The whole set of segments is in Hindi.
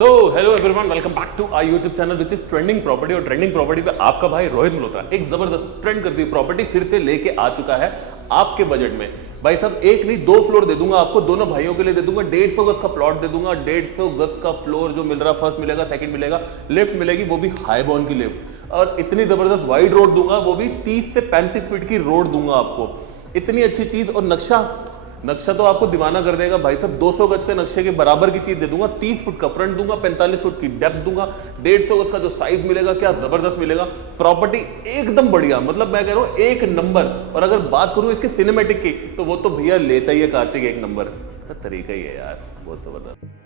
तो hello everyone, welcome back to our YouTube channel which is trending property. और ट्रेंडिंग प्रॉपर्टी पे आपका भाई रोहित मल्होत्रा एक जबरदस्त ट्रेंड करती हुई प्रॉपर्टी फिर से लेके आ चुका है आपके बजट में। भाई साहब, एक नहीं दो फ्लोर दे दूंगा आपको, दोनों भाइयों के लिए दे दूंगा। 150 गज का प्लॉट दे दूंगा। 150 गज का फ्लोर जो मिल रहा है, फर्स्ट मिलेगा, सेकंड मिलेगा, लिफ्ट मिलेगी, वो भी हाई बॉर्न की लिफ्ट। और इतनी जबरदस्त वाइड रोड दूंगा, वो भी 30 से 35 फीट की रोड दूंगा आपको। इतनी अच्छी चीज। और नक्शा तो आपको दीवाना कर देगा भाई साहब। 200 गज के नक्शे के बराबर की चीज दे दूंगा। 30 फुट का फ्रंट दूंगा, 45 फुट की डेप्थ दूंगा। 150 गज का जो साइज मिलेगा, क्या जबरदस्त मिलेगा। प्रॉपर्टी एकदम बढ़िया, मतलब मैं कह रहा हूं एक नंबर। और अगर बात करूं इसके सिनेमेटिक की, तो वो तो भैया लेता ही है कार्तिक एक नंबर। इसका तरीका ही है यार, बहुत जबरदस्त।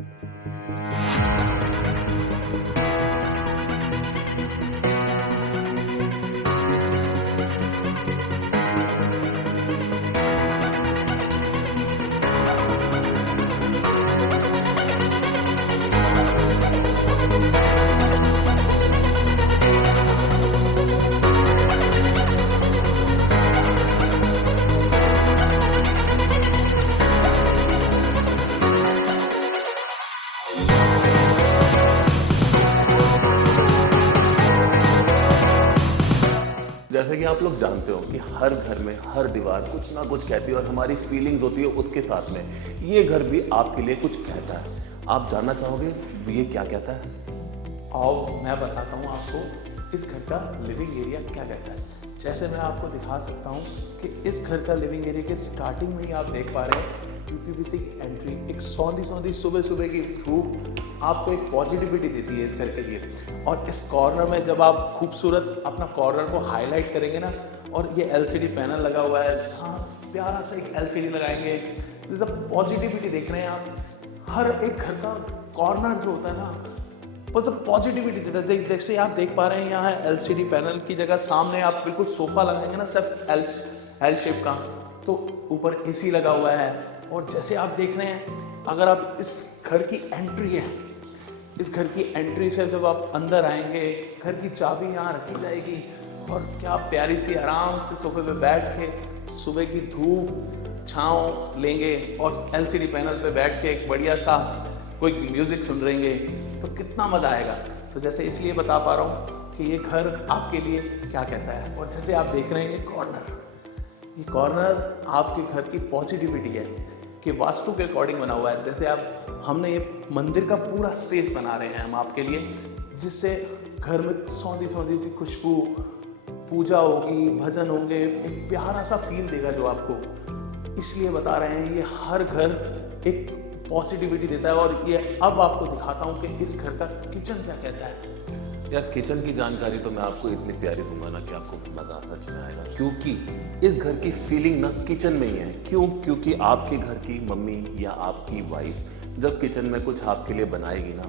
जैसे कि आप लोग जानते हो कि हर घर में हर दीवार कुछ ना कुछ कहती है और हमारी फीलिंग्स होती है उसके साथ में। ये घर भी आपके लिए कुछ कहता है। आप जानना चाहोगे ये क्या कहता है? आओ मैं बताता हूँ आपको इस घर का लिविंग एरिया क्या कहता है। जैसे मैं आपको दिखा सकता हूँ कि इस घर का लिविंग एरिया के स्टार्टिंग में ही आप देख पा रहे हैं यूपीवीसी की एंट्री। एक सौंधी सुबह सुबह की धूप आपको एक पॉजिटिविटी देती है इस घर के लिए। और इस कॉर्नर में जब आप खूबसूरत अपना कॉर्नर को हाईलाइट करेंगे ना, और ये एलसीडी पैनल लगा हुआ है, जहाँ प्यारा सा एक एलसीडी लगाएंगे, जैसे पॉजिटिविटी देख रहे हैं आप। हर एक घर का कॉर्नर जो होता है ना, मतलब पॉजिटिविटी देता है। जैसे आप देख पा रहे हैं यहाँ एलसीडी पैनल की जगह सामने आप बिल्कुल सोफा लगाएंगे ना, सब एल शेप का, तो ऊपर एसी लगा हुआ है। और जैसे आप देख रहे हैं, अगर आप इस घर की एंट्री है, इस घर की एंट्री से जब आप अंदर आएंगे, घर की चाबी यहाँ रखी जाएगी और क्या प्यारी सी आराम से सोफे पे बैठ के सुबह की धूप छाँव लेंगे और एलसीडी पैनल पे बैठ के एक बढ़िया सा कोई म्यूजिक सुन रहेंगे, तो कितना मजा आएगा। तो जैसे इसलिए बता पा रहा हूँ कि ये घर आपके लिए क्या कहता है। और जैसे आप देख रहे हैं ये कॉर्नर आपके घर की पॉजिटिविटी है कि वास्तु के अकॉर्डिंग बना हुआ है। जैसे आप हमने ये मंदिर का पूरा स्पेस बना रहे हैं हम आपके लिए, जिससे घर में सौंधी सी खुशबू, पूजा होगी, भजन होंगे, एक प्यारा सा फील देगा जो आपको। इसलिए बता रहे हैं ये हर घर एक पॉजिटिविटी देता है। और ये अब आपको दिखाता हूँ कि इस घर का किचन क्या कहता है। यार, किचन की जानकारी तो मैं आपको इतनी प्यारी दूंगा ना कि आपको मजा सच में आएगा, क्योंकि इस घर की फीलिंग ना किचन में ही है। क्योंकि आपके घर की मम्मी या आपकी वाइफ जब किचन में कुछ आपके लिए बनाएगी ना,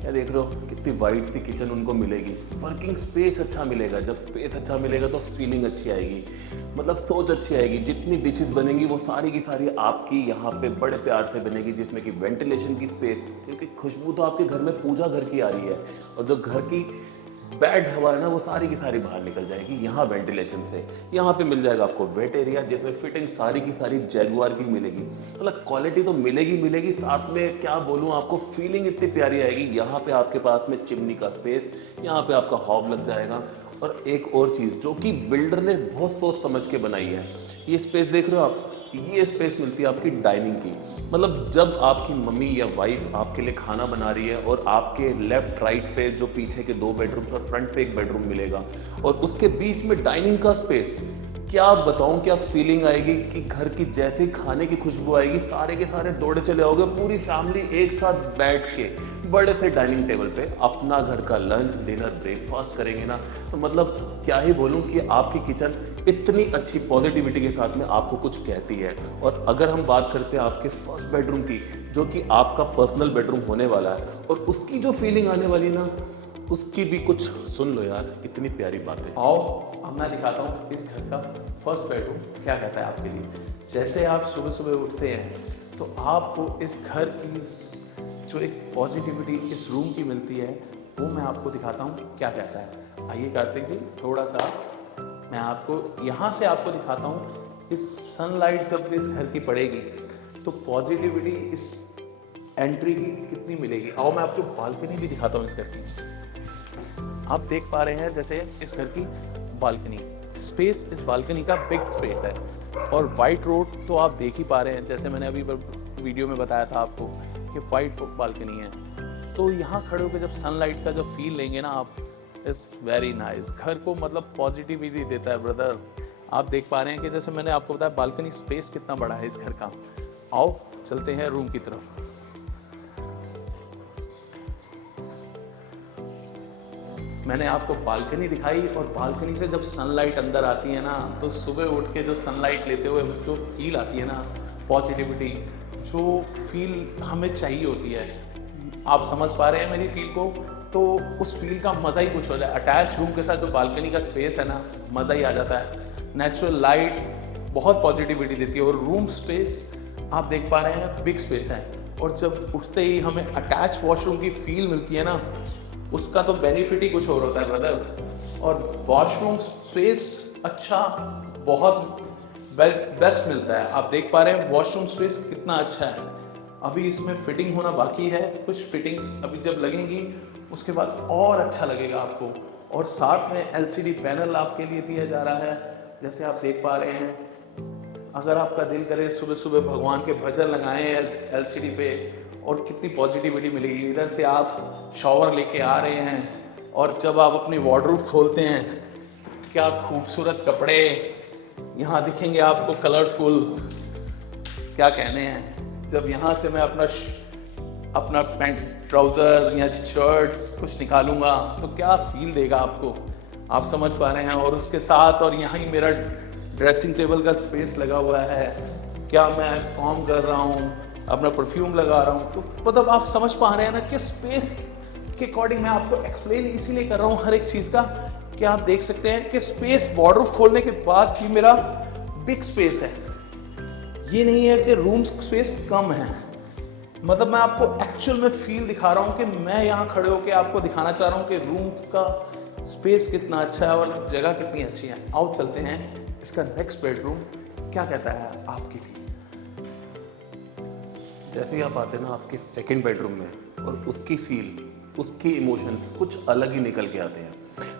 क्या देख रहे हो कितनी वाइड सी किचन उनको मिलेगी। वर्किंग स्पेस अच्छा मिलेगा। जब स्पेस अच्छा मिलेगा तो फीलिंग अच्छी आएगी, मतलब सोच अच्छी आएगी। जितनी डिशेस बनेंगी वो सारी की सारी आपकी यहाँ पे बड़े प्यार से बनेगी, जिसमें कि वेंटिलेशन की स्पेस, क्योंकि खुशबू तो आपके घर में पूजा घर की आ रही है। और जो घर की बैड हवा है ना, वो सारी की सारी बाहर निकल जाएगी यहाँ वेंटिलेशन से। यहाँ पे मिल जाएगा आपको वेट एरिया, जिसमें फिटिंग सारी की सारी जैगुआर की मिलेगी। मतलब क्वालिटी तो मिलेगी, साथ में क्या बोलूँ आपको, फीलिंग इतनी प्यारी आएगी। यहाँ पे आपके पास में चिमनी का स्पेस, यहाँ पे आपका हॉब लग जाएगा। और एक और चीज़ जो कि बिल्डर ने बहुत सोच समझ के बनाई है, ये स्पेस देख रहे हो आप, ये स्पेस मिलती है आपकी डाइनिंग की। मतलब जब आपकी मम्मी या वाइफ आपके लिए खाना बना रही है और आपके लेफ्ट राइट पे जो पीछे के 2 बेडरूम्स और फ्रंट पे 1 बेडरूम मिलेगा, और उसके बीच में डाइनिंग का स्पेस, क्या बताऊं क्या फीलिंग आएगी कि घर की जैसे खाने की खुशबू आएगी, सारे के सारे दौड़े चले आओगे, पूरी फैमिली एक साथ बैठ के बड़े से डाइनिंग टेबल पे अपना घर का लंच डिनर ब्रेकफास्ट करेंगे ना। तो मतलब क्या ही बोलूं कि आपकी किचन इतनी अच्छी पॉजिटिविटी के साथ में आपको कुछ कहती है। और अगर हम बात करते हैं आपके फर्स्ट बेडरूम की, जो कि आपका पर्सनल बेडरूम होने वाला है, और उसकी जो फीलिंग आने वाली ना, उसकी भी कुछ सुन लो यार, इतनी प्यारी बातें। आओ अब मैं दिखाता हूँ इस घर का फर्स्ट बेडरूम क्या कहता है आपके लिए। जैसे आप सुबह सुबह उठते हैं तो आपको इस घर की जो एक पॉजिटिविटी इस रूम की मिलती है, वो मैं आपको दिखाता हूँ क्या कहता है। आइए कार्तिक जी, थोड़ा सा मैं आपको यहाँ से आपको दिखाता हूँ। इस सनलाइट जब इस घर की पड़ेगी तो पॉजिटिविटी इस एंट्री की कितनी मिलेगी। आओ मैं आपको बालकनी भी दिखाता हूँ इस घर की। आप देख पा रहे हैं जैसे इस घर की बालकनी स्पेस, इस बालकनी का बिग स्पेस है और वाइट रोड तो आप देख ही पा रहे हैं, जैसे मैंने अभी वीडियो में बताया था आपको कि वाइट बालकनी है। तो यहाँ खड़े होकर जब सनलाइट का जो फील लेंगे ना आप, इट्स वेरी नाइस। घर को मतलब पॉजिटिविटी देता है ब्रदर। आप देख पा रहे हैं कि जैसे मैंने आपको बताया बालकनी स्पेस कितना बड़ा है इस घर का। आओ चलते हैं रूम की तरफ। मैंने आपको बालकनी दिखाई और बालकनी से जब सनलाइट अंदर आती है ना, तो सुबह उठ के जो सनलाइट लेते हुए जो फील आती है ना, पॉजिटिविटी, जो फील हमें चाहिए होती है, आप समझ पा रहे हैं मेरी फील को। तो उस फील का मज़ा ही कुछ हो जाए। अटैच रूम के साथ जो बालकनी का स्पेस है ना, मज़ा ही आ जाता है। नेचुरल लाइट बहुत पॉजिटिविटी देती है और रूम स्पेस आप देख पा रहे हैं बिग स्पेस है। और जब उठते ही हमें अटैच वॉशरूम की फील मिलती है ना, उसका तो बेनिफिट ही कुछ और होता है ब्रदर। और वॉशरूम स्पेस अच्छा, बहुत बेस्ट मिलता है। आप देख पा रहे हैं वॉशरूम स्पेस कितना अच्छा है। अभी इसमें फिटिंग होना बाकी है, कुछ फिटिंग्स अभी जब लगेंगी उसके बाद और अच्छा लगेगा आपको। और साथ में LCD पैनल आपके लिए दिया जा रहा है, जैसे आप देख पा रहे हैं। अगर आपका दिल करे सुबह सुबह भगवान के भजन लगाएं LCD पे, और कितनी पॉजिटिविटी मिलेगी। इधर से आप शॉवर लेके आ रहे हैं और जब आप अपनी वार्डरोब खोलते हैं, क्या खूबसूरत कपड़े यहाँ दिखेंगे आपको, कलरफुल, क्या कहने हैं। जब यहाँ से मैं अपना पैंट, ट्राउज़र या शर्ट्स कुछ निकालूंगा तो क्या फील देगा आपको, आप समझ पा रहे हैं। और उसके साथ और यहाँ ही मेरा ड्रेसिंग टेबल का स्पेस लगा हुआ है, क्या मैं कॉम कर रहा हूँ, अपना परफ्यूम लगा रहा हूँ। तो मतलब आप समझ पा रहे हैं ना कि स्पेस के अकॉर्डिंग मैं आपको एक्सप्लेन इसीलिए कर रहा हूँ हर एक चीज़ का, कि आप देख सकते हैं कि स्पेस वार्डरोब खोलने के बाद भी मेरा बिग स्पेस है। ये नहीं है कि रूम स्पेस कम है। मतलब मैं आपको एक्चुअल में फील दिखा रहा हूँ कि मैं यहाँ खड़े होकर आपको दिखाना चाह रहा हूँ कि रूम्स का स्पेस कितना अच्छा है और जगह कितनी अच्छी है। आओ चलते हैं इसका नेक्स्ट बेडरूम क्या कहता है आपके लिए। जैसे ही आप आते हैं ना आपके सेकंड बेडरूम में, और उसकी फील, उसकी इमोशंस कुछ अलग ही निकल के आते हैं।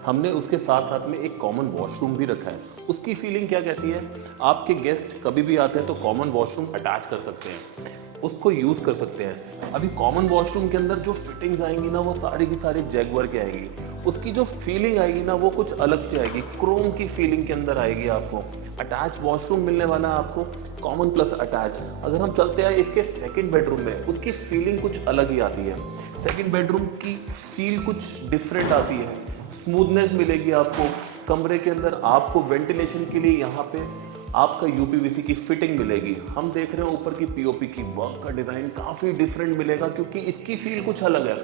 हमने उसके साथ साथ में एक कॉमन वॉशरूम भी रखा है। उसकी फीलिंग क्या कहती है, आपके गेस्ट कभी भी आते हैं तो कॉमन वॉशरूम अटैच कर सकते हैं, उसको यूज़ कर सकते हैं। अभी कॉमन वॉशरूम के अंदर जो फिटिंग्स आएंगी ना, वो सारी की सारी जैगवर की आएगी। उसकी जो फीलिंग आएगी ना, वो कुछ अलग से आएगी, क्रोम की फीलिंग के अंदर आएगी आपको। अटैच वॉशरूम मिलने वाला है आपको, कॉमन प्लस अटैच। अगर हम चलते हैं इसके सेकंड बेडरूम में, उसकी फीलिंग कुछ अलग ही आती है। सेकंड बेडरूम की फील कुछ डिफरेंट आती है, स्मूथनेस मिलेगी आपको। कमरे के अंदर आपको वेंटिलेशन के लिए यहाँ पे आपका UPVC की फिटिंग मिलेगी। हम देख रहे हैं ऊपर की POP की वर्क का डिज़ाइन काफ़ी डिफरेंट मिलेगा, क्योंकि इसकी फील कुछ अलग है,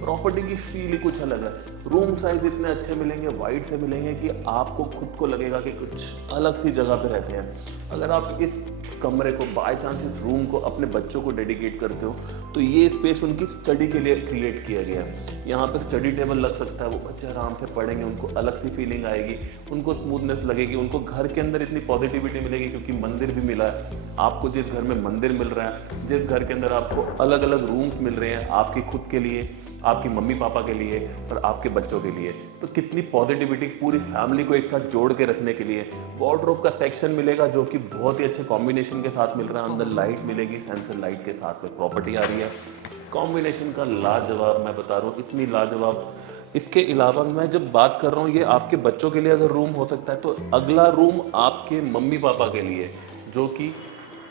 प्रॉपर्टी की फील ही कुछ अलग है। रूम साइज इतने अच्छे मिलेंगे, वाइड से मिलेंगे कि आपको खुद को लगेगा कि कुछ अलग सी जगह पे रहते हैं। अगर आप इस कमरे को बाय चांस, इस रूम को अपने बच्चों को डेडिकेट करते हो, तो ये स्पेस उनकी स्टडी के लिए क्रिएट किया गया है। यहाँ पे स्टडी टेबल लग सकता है, वो बच्चे आराम से पढ़ेंगे, उनको अलग सी फीलिंग आएगी, उनको स्मूथनेस लगेगी, उनको घर के अंदर इतनी पॉजिटिविटी मिलेगी, क्योंकि मंदिर भी मिला है आपको। जिस घर में मंदिर मिल रहा है, जिस घर के अंदर आपको अलग अलग रूम्स मिल रहे हैं, आपकी खुद के लिए, आपकी मम्मी पापा के लिए और आपके बच्चों के लिए, तो कितनी पॉजिटिविटी पूरी फैमिली को एक साथ जोड़ के रखने के लिए। वार्डरोब का सेक्शन मिलेगा जो कि बहुत ही अच्छे कॉम्बिनेशन के साथ मिल रहा है। अंदर लाइट मिलेगी, सेंसर लाइट के साथ में प्रॉपर्टी आ रही है। कॉम्बिनेशन का लाजवाब, मैं बता रहा हूँ, इतनी लाजवाब। इसके अलावा मैं जब बात कर रहा हूँ, ये आपके बच्चों के लिए अगर रूम हो सकता है, तो अगला रूम आपके मम्मी पापा के लिए, जो कि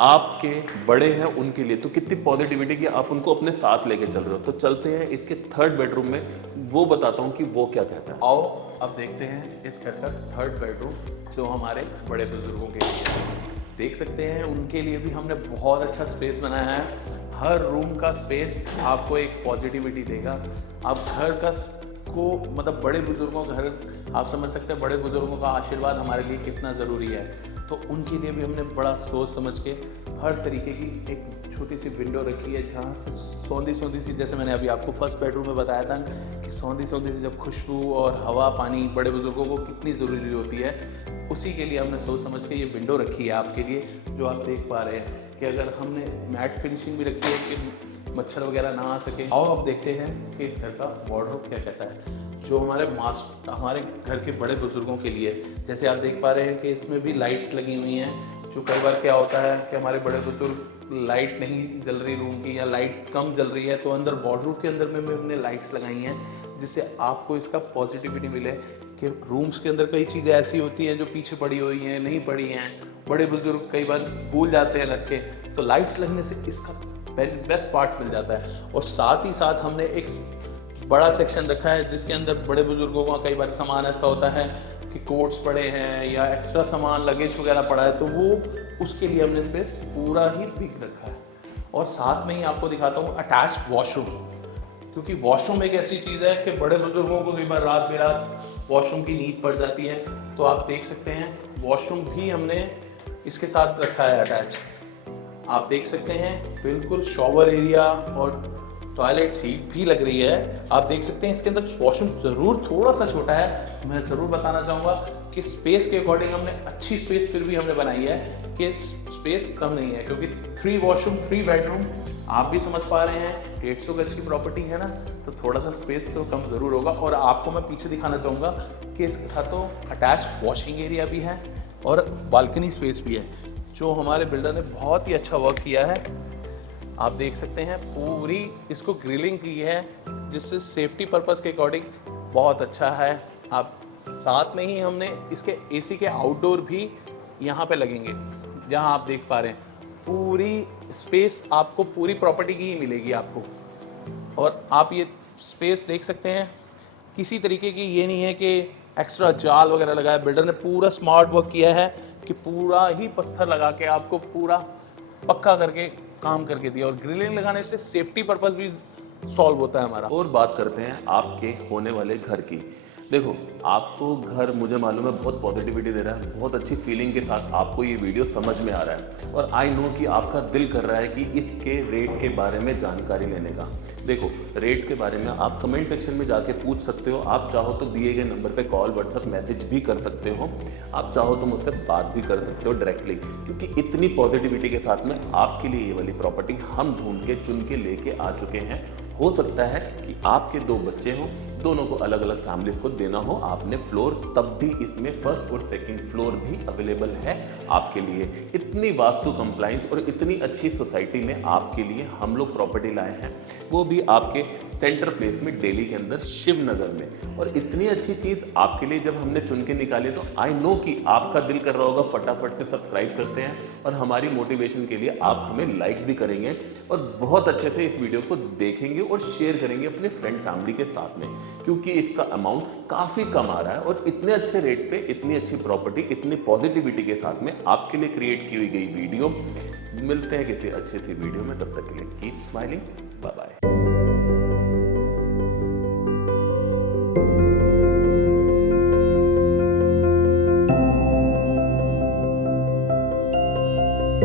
आपके बड़े हैं उनके लिए। तो कितनी पॉजिटिविटी कि आप उनको अपने साथ लेके चल रहे हो। तो चलते हैं इसके थर्ड बेडरूम में, वो बताता हूँ कि वो क्या कहता है। आओ अब देखते हैं इस घर का थर्ड बेडरूम, जो हमारे बड़े बुजुर्गों के लिए है। देख सकते हैं उनके लिए भी हमने बहुत अच्छा स्पेस बनाया है। हर रूम का स्पेस आपको एक पॉजिटिविटी देगा। आप घर का को मतलब बड़े बुजुर्गों का घर, आप समझ सकते हैं बड़े बुजुर्गों का आशीर्वाद हमारे लिए कितना ज़रूरी है। तो उनके लिए भी हमने बड़ा सोच समझ के हर तरीके की एक छोटी सी विंडो रखी है, जहाँ से सौंधी सी, जैसे मैंने अभी आपको फर्स्ट बेडरूम में बताया था कि सौंधी सी जब खुशबू और हवा पानी बड़े बुजुर्गों को कितनी ज़रूरी होती है, उसी के लिए हमने सोच समझ के ये विंडो रखी है आपके लिए, जो आप देख पा रहे हैं। कि अगर हमने मैट फिनिशिंग भी रखी है कि मच्छर वगैरह ना आ सके। आओ अब देखते हैं कि इस घर का वार्डरोब क्या कहता है, जो हमारे घर के बड़े बुजुर्गों के लिए। जैसे आप देख पा रहे हैं कि इसमें भी लाइट्स लगी हुई हैं, जो कई बार क्या होता है कि हमारे बड़े बुजुर्ग लाइट नहीं जल रही रूम की या लाइट कम जल रही है, तो अंदर वार्डरोब के अंदर में भी हमने लाइट्स लगाई हैं, जिससे आपको इसका पॉजिटिविटी मिले कि रूम्स के अंदर कई चीज़ें ऐसी होती हैं जो पीछे पड़ी हुई हैं, नहीं पड़ी हैं, बड़े बुजुर्ग कई बार भूल जाते हैं रख के, तो लाइट्स लगने से इसका बेस्ट पार्ट मिल जाता है। और साथ ही साथ हमने एक बड़ा सेक्शन रखा है जिसके अंदर बड़े बुजुर्गों का कई बार सामान ऐसा होता है कि कोट्स पड़े हैं या एक्स्ट्रा सामान लगेज वगैरह पड़ा है, तो वो उसके लिए हमने स्पेस पूरा ही बिग रखा है। और साथ में ही आपको दिखाता हूँ अटैच वॉशरूम, क्योंकि वॉशरूम एक ऐसी चीज़ है कि बड़े बुजुर्गों को कई बार रात बेरात वॉशरूम की नीड पड़ जाती है, तो आप देख सकते हैं वॉशरूम भी हमने इसके साथ रखा है अटैच। आप देख सकते हैं बिल्कुल शॉवर एरिया और टॉयलेट सीट भी लग रही है। आप देख सकते हैं इसके अंदर वॉशरूम ज़रूर थोड़ा सा छोटा है, मैं ज़रूर बताना चाहूँगा कि स्पेस के अकॉर्डिंग हमने अच्छी स्पेस फिर भी हमने बनाई है कि स्पेस कम नहीं है, क्योंकि 3 वॉशरूम 3 बेडरूम आप भी समझ पा रहे हैं 150 गज की प्रॉपर्टी है ना, तो थोड़ा सा स्पेस तो कम ज़रूर होगा। और आपको मैं पीछे दिखाना चाहूँगा कि इसके साथ तो अटैच वॉशिंग एरिया भी है और बालकनी स्पेस भी है, जो हमारे बिल्डर ने बहुत ही अच्छा वर्क किया है। आप देख सकते हैं पूरी इसको ग्रिलिंग की है, जिससे सेफ्टी पर्पस के अकॉर्डिंग बहुत अच्छा है। आप साथ में ही हमने इसके एसी के आउटडोर भी यहाँ पे लगेंगे, जहाँ आप देख पा रहे हैं पूरी स्पेस आपको पूरी प्रॉपर्टी की ही मिलेगी आपको। और आप ये स्पेस देख सकते हैं, किसी तरीके की ये नहीं है कि एक्स्ट्रा जाल वगैरह लगा है, बिल्डर ने पूरा स्मार्ट वर्क किया है कि पूरा ही पत्थर लगा के आपको पूरा पक्का करके काम करके दिया। और ग्रिलिंग लगाने से सेफ्टी पर्पस भी सॉल्व होता है हमारा। और बात करते हैं आपके होने वाले घर की। देखो, आपको घर मुझे मालूम है बहुत पॉजिटिविटी दे रहा है, बहुत अच्छी फीलिंग के साथ आपको ये वीडियो समझ में आ रहा है, और आई नो कि आपका दिल कर रहा है कि इसके रेट के बारे में जानकारी लेने का। देखो, रेट्स के बारे में आप कमेंट सेक्शन में जाके पूछ सकते हो, आप चाहो तो दिए गए नंबर पे कॉल व्हाट्सएप मैसेज भी कर सकते हो, आप चाहो तो मुझसे बात भी कर सकते हो डायरेक्टली, क्योंकि इतनी पॉजिटिविटी के साथ में आपके लिए ये वाली प्रॉपर्टी हम ढूंढ के चुन के लेके आ चुके हैं। हो सकता है कि आपके 2 बच्चे हों, दोनों को अलग अलग फैमिलीज को देना हो आपने फ्लोर, तब भी इसमें फर्स्ट और सेकंड फ्लोर भी अवेलेबल है आपके लिए। इतनी वास्तु कंप्लाइंस और इतनी अच्छी सोसाइटी में आपके लिए हम लोग प्रॉपर्टी लाए हैं, वो भी आपके सेंटर प्लेस में दिल्ली के अंदर शिवनगर में। और इतनी अच्छी चीज़ आपके लिए जब हमने चुन के निकाली, तो आई नो कि आपका दिल कर रहा होगा फटाफट से सब्सक्राइब करते हैं, और हमारी मोटिवेशन के लिए आप हमें लाइक भी करेंगे और बहुत अच्छे से इस वीडियो को देखेंगे और शेयर करेंगे अपने फ्रेंड फैमिली के साथ में, क्योंकि इसका अमाउंट काफ़ी कम आ रहा है और इतने अच्छे रेट पे इतनी अच्छी प्रॉपर्टी इतनी पॉजिटिविटी के साथ में आपके लिए क्रिएट की हुई गई वीडियो। मिलते हैं किसी अच्छे सी वीडियो में, तब तक के लिए कीप स्माइलिंग।